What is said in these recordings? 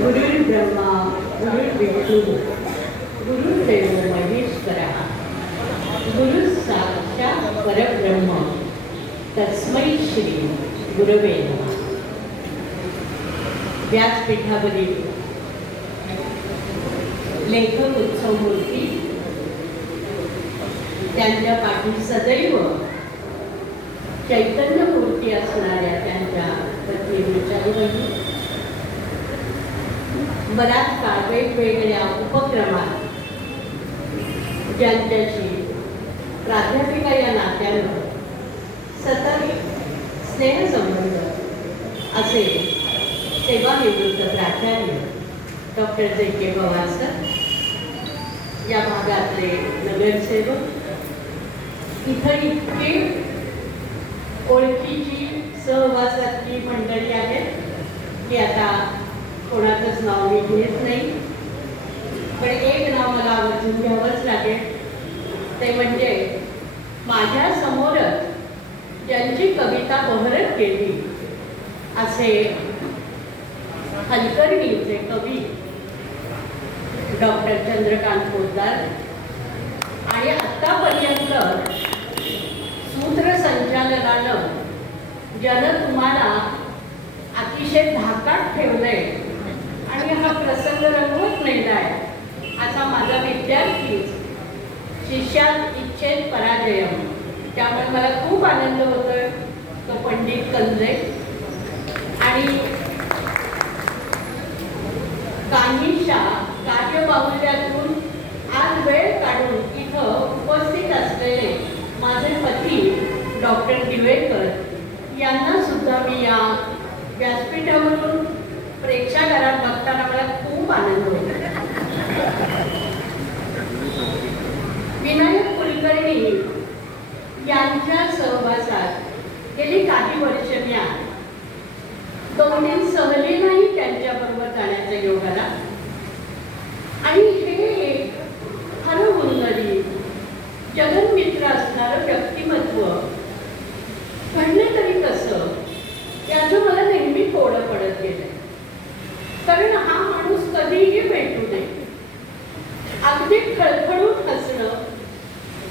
गुरुर् ब्रह्मा गुरुर्विष्णू गुरुर्देव महेश्वरा गुरु साक्षात परब्रह्म तस्मै श्री गुरवे व्यासपीठावरील लेखक उत्सव मूर्ती त्यांच्या पाठी सदैव चैतन्य मूर्ती असणाऱ्या त्यांच्या पत्नी विचारवही बराच काळ वेगवेगळ्या उपक्रमात ज्यांच्याशी प्राध्यापिका या नात्यानं सतत स्नेहसंबंध असे सेवानिवृत्त प्राचार्य डॉक्टर जे के पवार सर या भागातले नगरसेवक इथं इतकी ओळखीची सहवासातली मंडळी आहेत की आता कोणाचंच नाव मी घेत नाही. पण एक नाव मला आवर्जून घ्यावंच लागेल. ते म्हणजे माझ्या समोरच ज्यांची कविता बहरत गेली असे हलकर्णीचे कवी डॉक्टर चंद्रकांत पोद्दार आणि आत्तापर्यंत सूत्रसंचालनानं ज्यानं तुम्हाला अतिशय धाकात ठेवलंय हा प्रसंग रंगवत नेलाय असा माझा विद्यार्थी शिष्यात इच्छेत पराजयम. त्यामुळे मला खूप आनंद होतोय. तो पंडित कंजे आणि काहीशा कार्यबाहुल्यातून आज वेळ काढून इथं उपस्थित असलेले माझे पती डॉक्टर दिवेकर यांना सुद्धा मी या व्यासपीठावरून प्रेक्षागारात बघताना मला खूप आनंद होतो विनायक कुलकर्णी यांच्या सहवासात गेली काही वर्ष मी आहे दोन दिन सहली नाही त्यांच्याबरोबर जाण्याच्या योगाला आणि हे हरहुन्नरी जगन्मित्र असणारं व्यक्तिमत्व घडलं तरी कसं याचं मला नेहमी कोडं पडत गेलं कारण हा माणूस कधीही भेटू नये अगदी खळखळून हसणं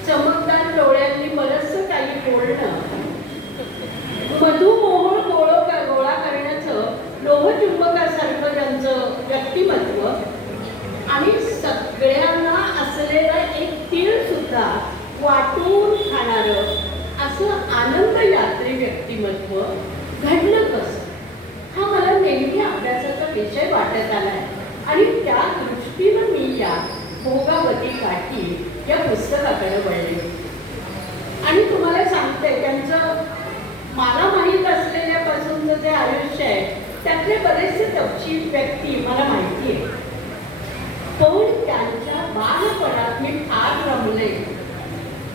चमकदार डोळ्यांनी बरचसं काही बोलणं मधुमोहळ गोळ गोळा करण्याचं लोहचुंबकासारखं त्यांचं व्यक्तिमत्व आणि सगळ्यांना असलेलं एक तीळ सुद्धा वाटून खाणारं असं आनंद यात्री व्यक्तिमत्व घडलं कसं हा मला नेहमी अभ्यासाचा विषय वाटत आलाय आणि त्या दृष्टीनं मी या भोगावती काठी या पुस्तकाकडे वळले आणि तुम्हाला सांगते त्यांचं मला माहीत असलेल्यापासूनचं जे आयुष्य आहे त्यातले बरेचसे तपशील व्यक्ती मला माहिती आहे पण त्यांच्या बालपणात मी फार रमले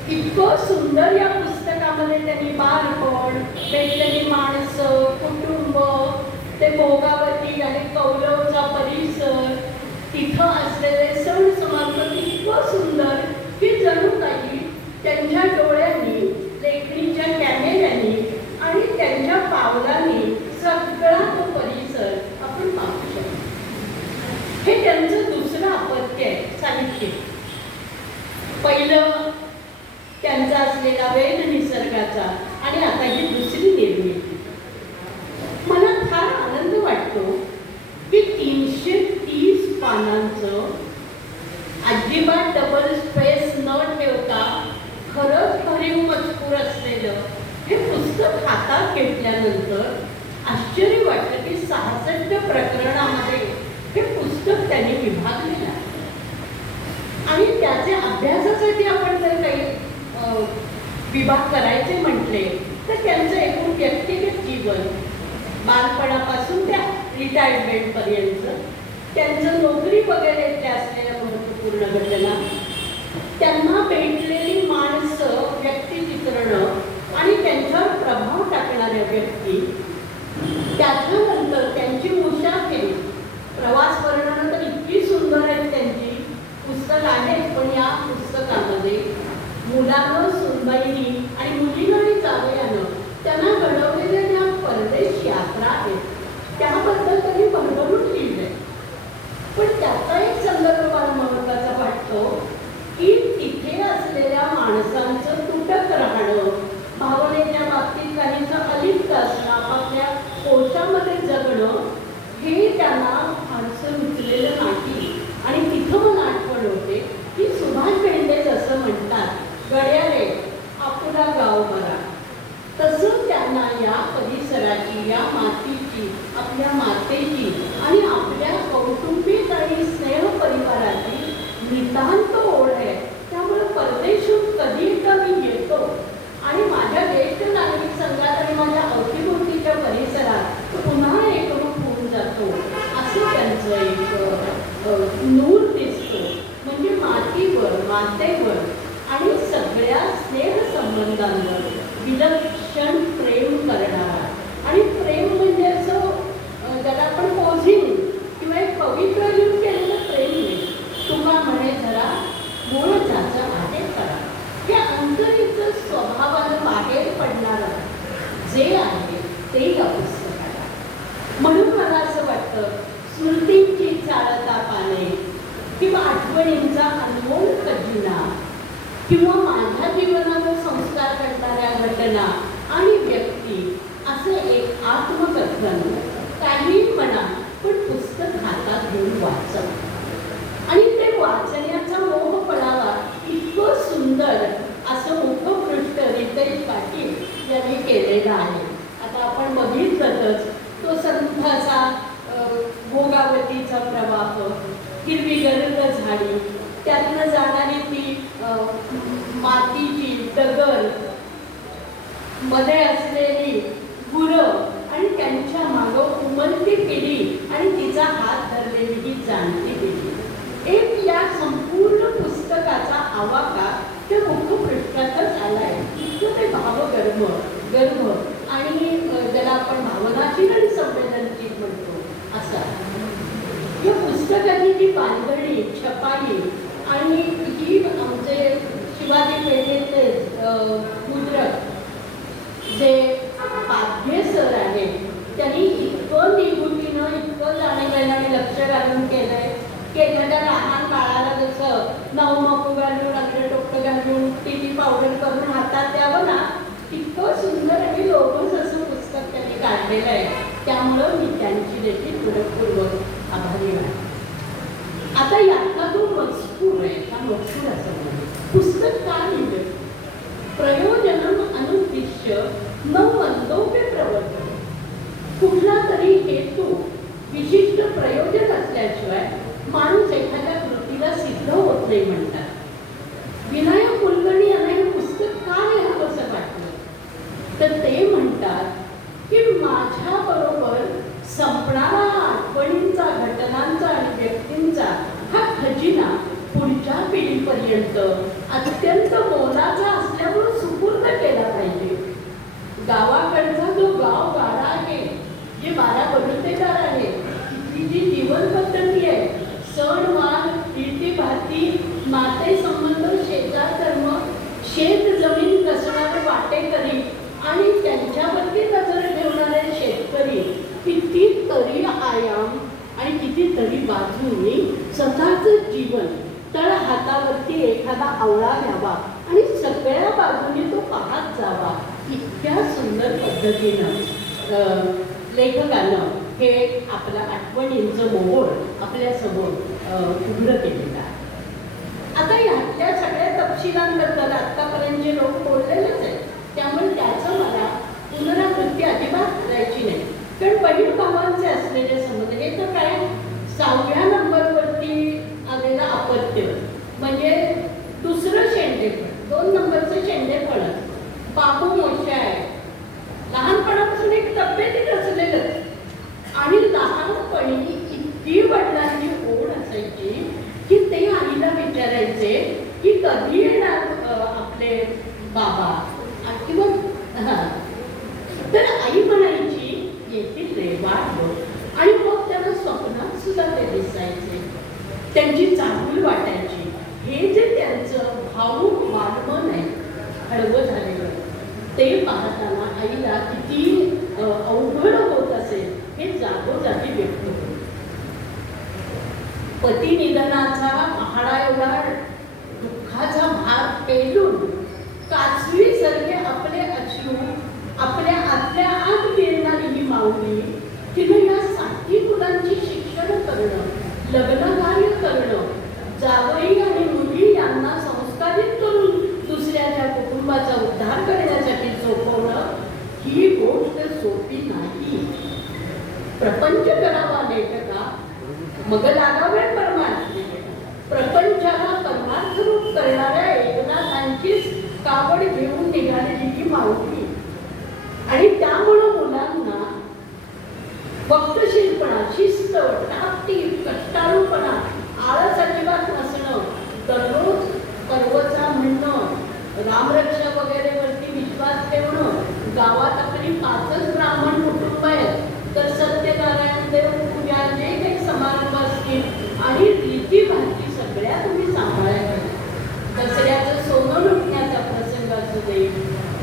इतकं सुंदर या पुस्तकामध्ये त्यांनी बालपण भेटलेली माणसं कुटुंब ते भोगावती आणि कौरवचा परिसर तिथं असलेले सण समारंभ इतकं सुंदर की जणू काही त्यांच्या डोळ्यांनी लेखणीच्या कॅमेऱ्यानी आणि त्यांच्या पावलांनी सगळा तो परिसर आपण पाहू शकतो. हे त्यांचं दुसरं अपत्य आहे साहित्य. पहिलं त्यांचा असलेला वेद निसर्गाचा आणि आता ही दुसरी निर्मिती मला फार आनंद वाटतो की तीनशे तीस पानांचं अजिबात डबल स्पेस न ठेवता खरं खरीव मजकूर असलेलं हे पुस्तक हातात घेतल्यानंतर आश्चर्य वाटलं की सहासष्ट प्रकरणामध्ये हे पुस्तक त्यांनी विभागलेलं आहे आणि त्याचे अभ्यासासाठी आपण जर काही विभाग करायचे म्हटले तर त्यांचं एकूण व्यक्तिगत जीवन बालपणापासून त्या रिटायरमेंट पर्यंत त्यांचं नोकरी वगैरेतल्या असलेल्या महत्त्वपूर्ण घटना त्यांना भेटलेली माणसं व्यक्तिचित्रणं आणि त्यांच्यावर प्रभाव टाकणाऱ्या व्यक्ती त्याच्यानंतर त्यांची मुसाफिरी प्रवास वर्णनं तर इतकी सुंदर आहे. पुस्तक आहे पण या पुस्तकामध्ये मुलांवर सुनबाईनी आणि मुलींवरील जावयानं त्यांना घडवलेल्या ज्या परदेश यात्रा आहेत त्याबद्दल त्यांनी भरभरून लिहिलंय. पण त्याचा एक संदर्भ मला महत्त्वाचा वाटतो की तिथे असलेल्या माणसांचं तुटक राहणं भावनेच्या बाबतीत काहींचं अलिप्त असणं आपल्या कोशामध्ये जे आहे ते या पुस्तकाला म्हणून मला असं वाटतं स्मृतींची चालता पाने किंवा आठवणींचा अनमोल खजिना किंवा मान जीवनावर संस्कार करणाऱ्या घटना आणि व्यक्ती असे एक आत्मकथन काही म्हणा पण पुस्तक हातात घेऊन वाचव आणि ते वाचण्याचा मोह पडावा इतकं सुंदर असं मुखपृष्ठ रितेश पाटील यांनी केलेला आहे. आता आपण बघितलंच तो संथाचा भोगावतीचा प्रवाह हिरवी गरज झाडी त्यातनं जाणारी ती मातीची दगडमध्ये असलेली गुरं आणि त्यांच्या मागं उमलती पिढी आणि तिचा हात धरलेली ही जाणती पिढी. एक या संपूर्ण पुस्तकाचा आवाका त्या मुखपृष्ठातच आलाय. इतकं ते भावगर्भ. गर्भ. आणि ज्याला आपण भावनाशील आणि संवेदनशील म्हणतो असा. या पुस्तकाची जी बांधणी छपाई आणि ही आमचे शिवाजी पेठेचे मुद्रक जे पाध्ये सर आहेत त्यांनी इतकं निगुतीनं इतकं जाणीवेनं लक्ष घालून केलंय की एखाद्या लहान बाळाला जसं नऊ मकू घालून अग्र टोपटं घालून टी पावडर करून हातात द्यावं ना इतकं सुंदर आणि लोभस असं पुस्तक लागलेलं आहे. त्यामुळं मी त्यांची देखील मनपूर्वक आभारी आहे. आता यातला जो मजकूर आहे. हा मजकूर असं पुस्तक का लिहिलं? प्रयोजन अनुद्दिश्य न मंतव्य प्रवर्तन कुठला तरी हेतू विशिष्ट प्रयोजन असल्याशिवाय माणूस एखाद्या कृतीला सिद्ध होत नाही म्हणतात विनायक कुलकर्णी यांना हे पुस्तक का लिहावं असं वाटलं तर ते म्हणतात की माझ्या बरोबर संपणारा आठवणींचा घटनांचा आणि व्यक्तींचा हा खजिना पुढच्या पिढीपर्यंत अत्यंत मोलाचा असल्यामुळे सुपूर्द केला पाहिजे गावाकडचा जो गाव गाडा आहे जे बारा बलुतेदार आहे तिथली जी जीवन पद्धती आहे सण वार रीती भाती माते संबंध शेजार धर्म शेत जमीन कसणारे वाटेकरी आणि त्यांच्यावरती नजर ठेवणारे शेतकरी कितीतरी आयाम आणि कितीतरी बाजूंनी स्वतःचं जीवन तळ हातावरती एखादा आवळा घ्यावा आणि सगळ्या बाजूने तो पाहत जावा. इतक्या सुंदर पद्धतीनं लेखकानं हे आपलं आठवणींचं मोहोळ आपल्यासमोर अं, उघडं केलेलं आहे. आता यातल्या सगळ्या तपशिलांबद्दल आत्तापर्यंत जे लोक बोललेलेच आहेत त्यामुळे त्याचं मला पुनरावृत्ती अजिबात करायची नाही. कारण बहीण भावांचे असलेले संबंध हे तर काय? सहाव्या नंबरवरती आलेलं अपत्य. म्हणजे बाबू मोठे आहे. लहानपणापासून एक तब्येतीत असलेलं आणि लहानपणी इतकी वडिलांची ओढ असायची की ते आईला विचारायचे की कधी येणार आपले बाबा? किंवा हा. तर आई म्हणायची येतील रे वाट आणि मग त्यांना स्वप्नात सुद्धा ते दिसायचे. त्यांची चांगली वाटायची हे जे त्यांचं भावूक वागमन आहे हळवं झालेलं ते पाहताना आईला किती अवघड होत असेल हे जागोजागी व्यक्त पती निधनाचा महाडा एवढा दुःखाचा भाग पेलून काचवी प्रपंच करावा लेखका मग लागावे परमार्थ प्रपंचाला परमार्थ रूप करणाऱ्या एकनाथांचीच कावड घेऊन निघालेली ही माऊली. आणि त्यामुळं मुलांना वक्तशीलपणा शिस्त टापटी कट्टारूपणा आळस अजिबात नसणं दररोज पर्वचा म्हणणं रामरक्षा वगैरेवरती विश्वास ठेवणं गावात दे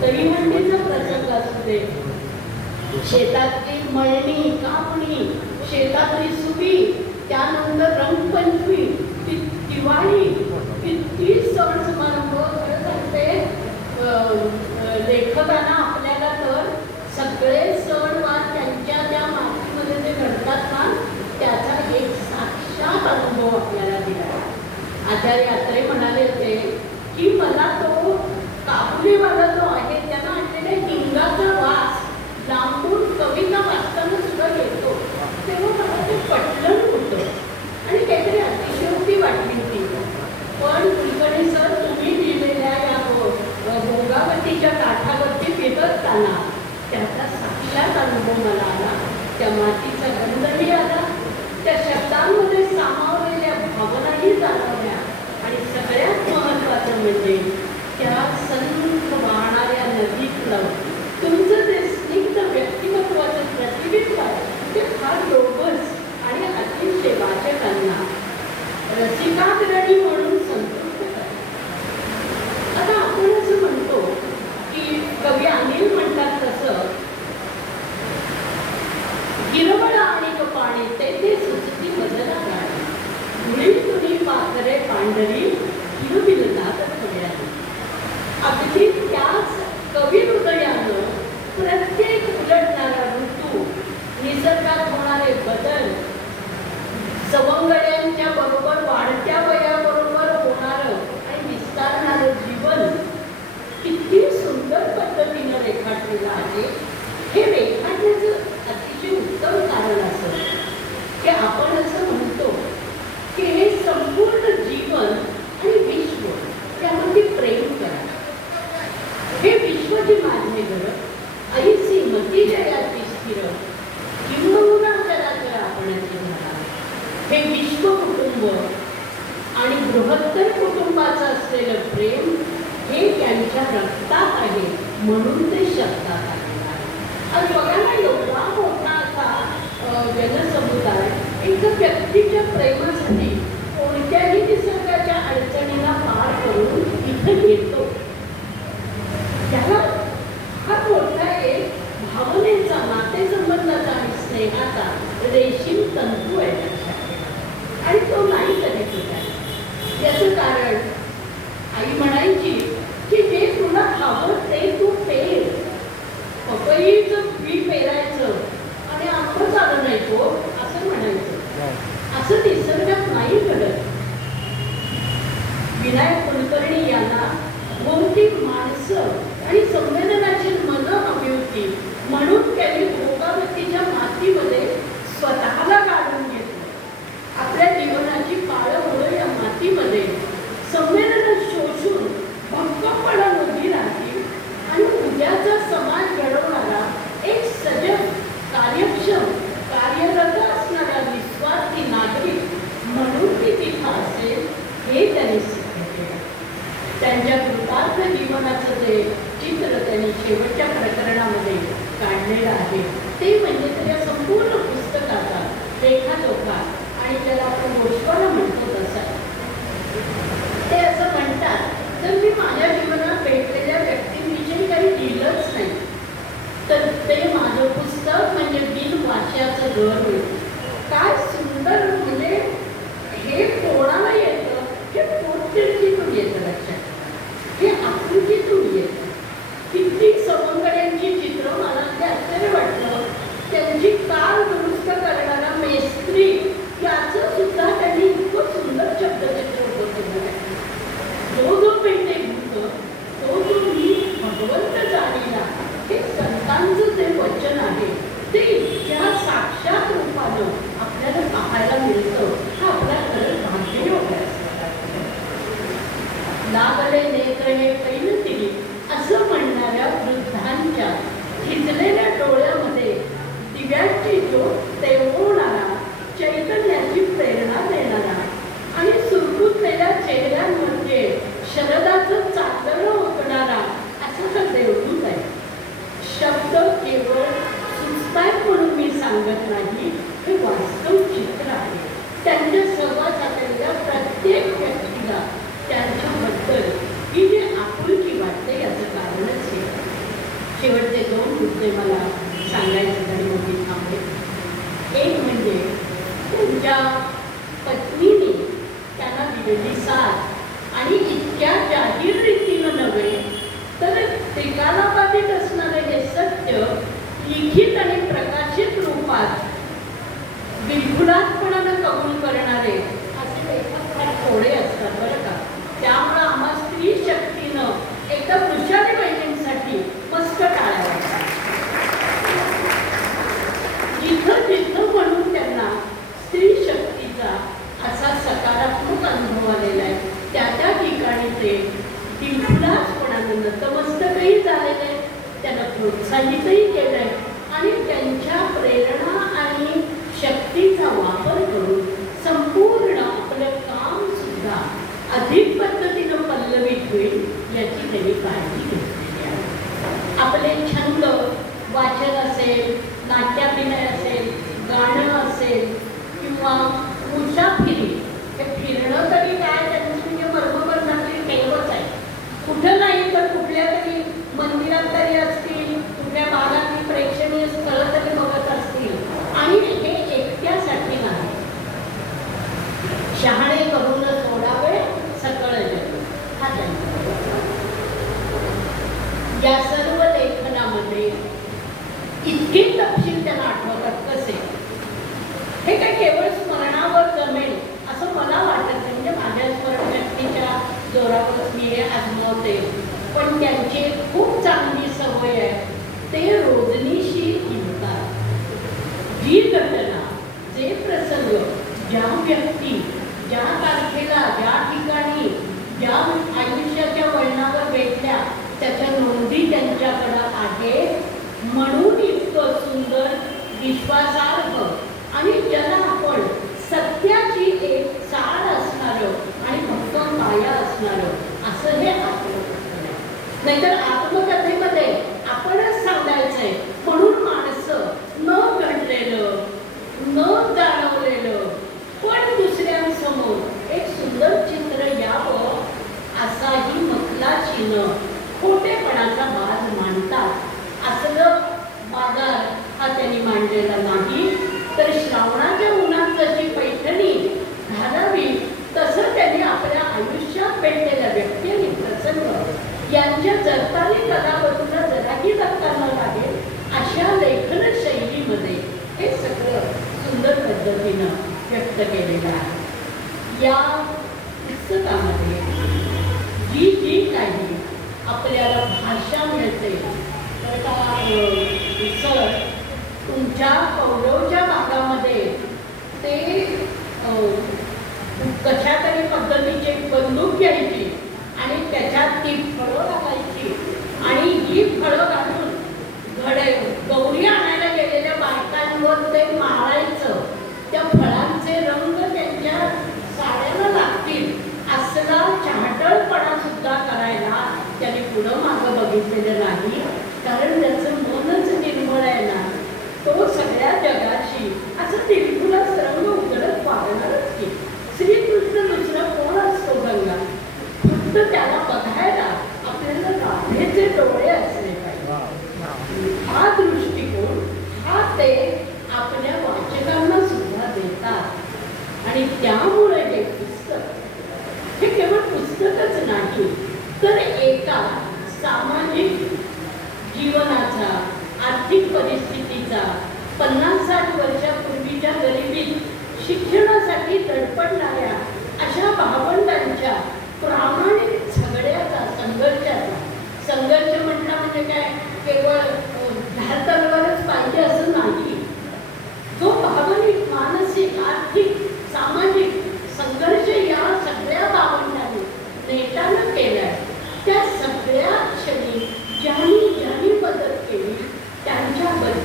दहीहंडीचा प्रसंग असू दे शेतातली मळणी कापणी शेतातली सुबी त्यानंतर रंगपंचमी दिवाळी किती सण समारंभ करत असते लेखकांना आपल्याला तर सगळे सण वाद त्यांच्या त्या मातीमध्ये जे घडतात ना त्याचा एक साक्षात अनुभव आपल्याला दिला आचार्य Zitate der Bibel तो नाही कनेक्ट होत याचं कारण आई म्हणायची की जे तुला हवं ते तू पेर पपईचं बी पेरायचं आणि चालू नाही तो असं म्हणायचं. असं निसर्गात नाही घडत. विनायक कुलकर्णी यांना बहुतेक माणसं आणि संवेदनाची मन हवी होती म्हणून here. नतमस्तकही झालेले आहेत. त्यांना प्रोत्साहितही केलं आहे. आणि त्यांच्या प्रेरणा आणि शक्तीचा वापर करून संपूर्ण आपलं काम सुद्धा अधिक पद्धतीनं पल्लवित होईल याची त्यांनी काळजी घेतलेली आहे. आपले छंद वाचन असेल शहाणे करून सोडावे सकळ या सर्व लेखनामध्ये इतके तपशील त्यांना आठवतात. like that पद्धतीनं व्यक्त केलेलं आहे. या पुस्तकामध्ये जी जी काही आपल्याला भाषा मिळते तर का सर तुमच्या पौरवच्या भागामध्ये ते कशा तरी पद्धतीची बंदूक घ्यायची आणि त्याच्यात ती बरोबर 真假的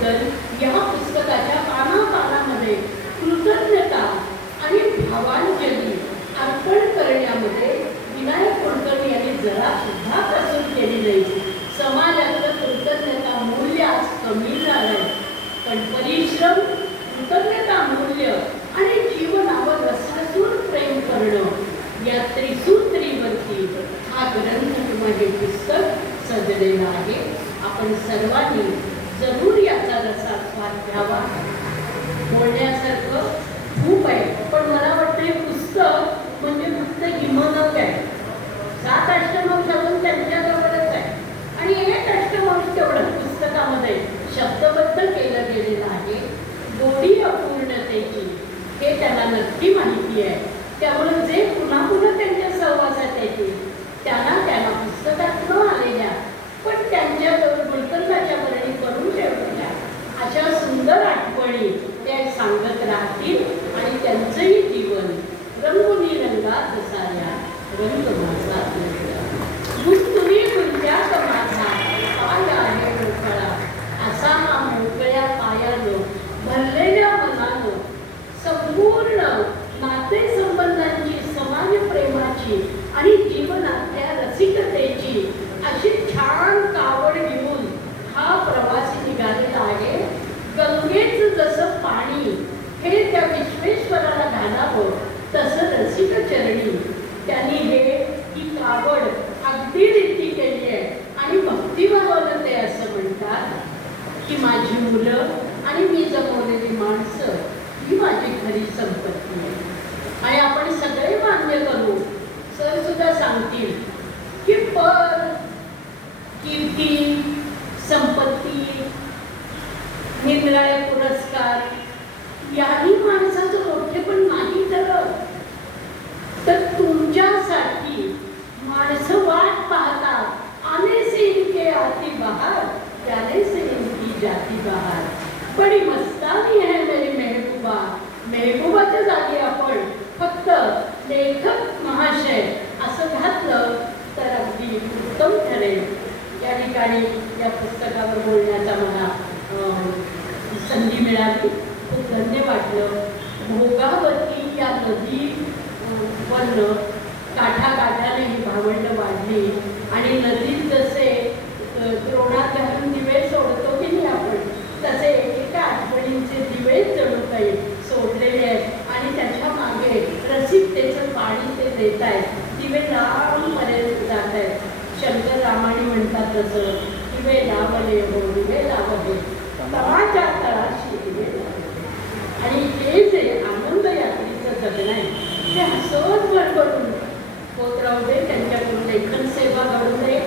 बद्दल या पुस्तकाच्या पानापानामध्ये कृतज्ञता आणि भावांजली अर्पण करण्यामध्ये विनायक कुलकर्णी यांनी जरा सुद्धा कसूर केली नाही. समाजातलं कृतज्ञता मूल्य आज कमी झालंय. पण परिश्रम कृतज्ञता मूल्य आणि जीवनावर रसासून प्रेम करणं या त्रिसूत्रीवरती हा ग्रंथ किंवा हे पुस्तक सजलेलं आहे. आपण सर्वांनी जरूर याचा रसास्वाद घ्यावा. बोलण्यासारखं खूप आहे. पण मला वाटतं हे पुस्तक म्हणजे फक्त हिमनक आहे. सात अष्टमक जाऊन त्यांच्याजवळच आहे. आणि एक अष्टमक तेवढं पुस्तकामध्ये शब्दबद्ध केलं गेलेलं आहे. दोन्ही अपूर्णतेची. हे त्याला नक्की माहिती आहे. त्यामुळे जे पुन्हा पुन्हा त्यांच्या सहवासात येतील त्यांना Thank you. त्यांनी हे ही कावड अगदी रीती केली आहे. आणि भक्तीभावानं ते असं म्हणतात की माझी मुलं आणि मी जमवलेली माणसं ही माझी खरी संपत्ती आहे. आणि आपण सगळे मान्य करू सर सुद्धा सांगतील की पद कीर्ती संपत्ती निरनिराळे पुरस्कार याही लेखकाच्या जागी आपण. फक्त लेखक महाशय असं घातलं तर अगदी उत्तम ठरेल. या ठिकाणी या पुस्तकावर बोलण्याचा मला अं, संधी मिळाली. खूप धन्य वाटलं. भोगावती या नदी वरनं काठाकाठाने ही भावंड वाढली. आणि नदीत जसे द्रोणात घालून दिवे सोडतो की नाही आपण तसे एका आठवणींचे दिवे चढ काही सोडलेले आहेत आणि त्याच्यामागे त्याचं पाणी ते देत आहेत दिवे लांबपर्यंत जात आहेत शंकर रामाने म्हणतात तसं दिवे लावले हो दिवे लावले तळाच्या तळाशी दिवे आणि हे जे आनंद यात्रेचं जगणं आहे ते हसत भरभरून होत राहू दे त्यांच्याकडून लेखन सेवा घडू दे.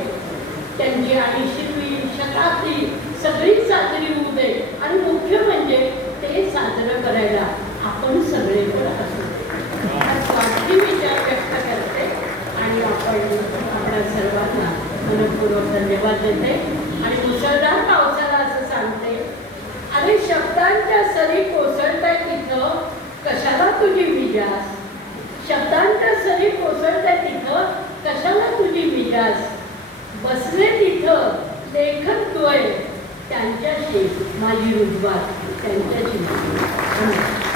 त्यांची ऐंशीवी शताब्दी सगळी साजरी होऊ दे. आणि मुख्य म्हणजे ते साजरं करायला आपण सगळे पण असू दे हा स्वार्थी विचार व्यक्त करते आणि आपण आपल्या सर्वांना मनपूर्वक धन्यवाद देते आणि मुसळधार पावसाला असं सांगते. अरे शब्दांच्या सरी कोसळताय तिथं कशाला तुझी मिजास शब्दांच्या सरी कोसळताय तिथं कशाला तुझी मिजास बसले तिथं लेखक तुय त्यांच्याशी माझी रुजवात त्यांच्याशी.